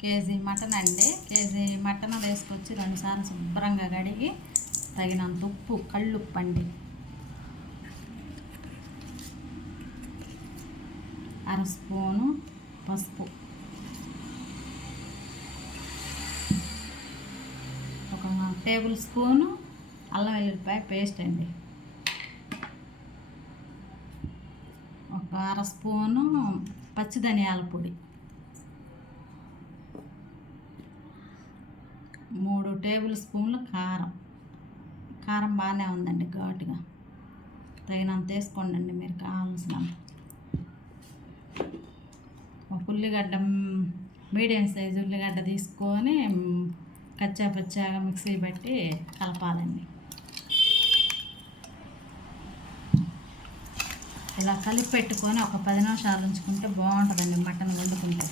KG mutton అండి. KG mutton వేసుకొచ్చి 2 సార్లు శుభ్రంగా కడిగి తగినంత ఉప్పు, కళ్ళుప్పు అండి, 1/2 స్పూను పసుపు, 1 టేబుల్ స్పూను అల్లం వెల్లుల్లిపాయ పేస్ట్ అండి, 1/2 స్పూను పచ్చి ధనియాల పొడి, 3 టేబుల్ స్పూన్లు కారం. కారం బాగానే ఉందండి, ఘాటుగా తగినంత వేసుకోండి మీరు కావాల్సిన. ఒక ఉల్లిగడ్డ, మీడియం సైజు ఉల్లిగడ్డ తీసుకొని కచ్చా పచ్చాగా మిక్సీ పట్టి కలపాలండి. ఇలా కలిపి పెట్టుకొని ఒక 10 నిమిషాలు ఉంచుకుంటే బాగుంటుందండి మటన్ వండుకుంటే.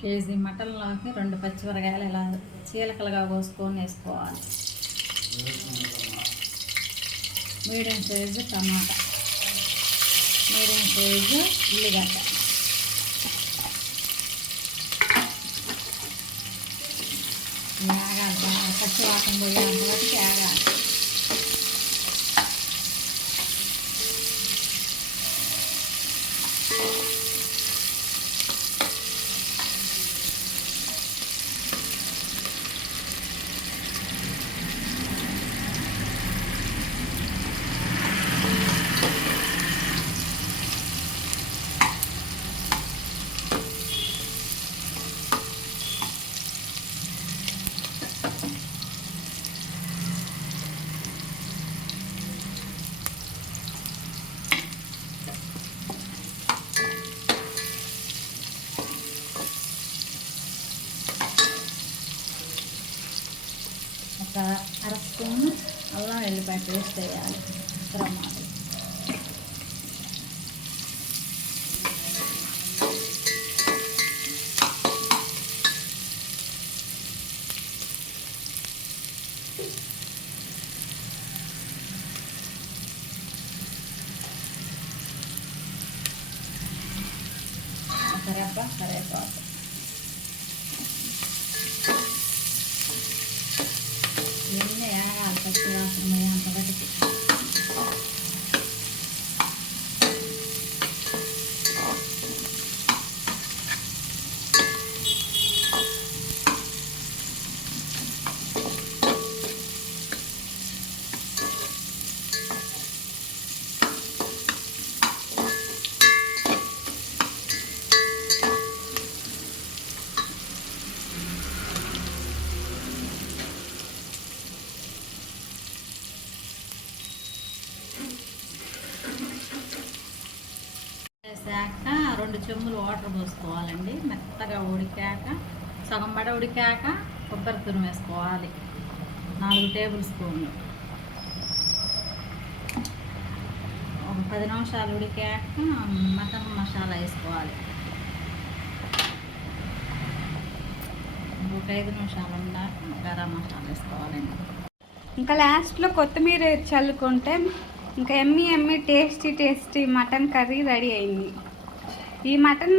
కేజీ మటన్లోకి 2 పచ్చిమిరకాయలు ఇలా చీలకలుగా కోసుకొని వేసుకోవాలి. మీడియం సైజు టమాటా, మీడియం సైజు ఉల్లిగడ్డ, ఆగాలి, పచ్చి వాసన పోయేంత వరకు ఆగాలి. ఒక 1/2 స్పూను అల్లం వెల్లిపాయ పేస్ట్ వేయాలి. ప్రమాదం ఒక రెబ్బ కరివేపాకు, ఇవన్నీ వేగాలి పచ్చి వాసన పోయేంత వరకు. వేసాక 2 చెంబులు వాటర్ పోసుకోవాలండి. మెత్తగా ఉడికాక, సగం బడ ఉడికాక కొబ్బరి తురుము వేసుకోవాలి. 4 టేబుల్ స్పూన్లు. ఒక 10 నిమిషాలు ఉడికాక మటన్ మసాలా వేసుకోవాలి. ఒక 5 నిమిషాలు ఉందాక గరం మసాలా వేసుకోవాలండి. ఇంకా లాస్ట్లో కొత్తిమీర చల్లుకుంటే ఇంకా ఎమ్మి టేస్టీ మటన్ కర్రీ రెడీ అయింది. ఈ మటన్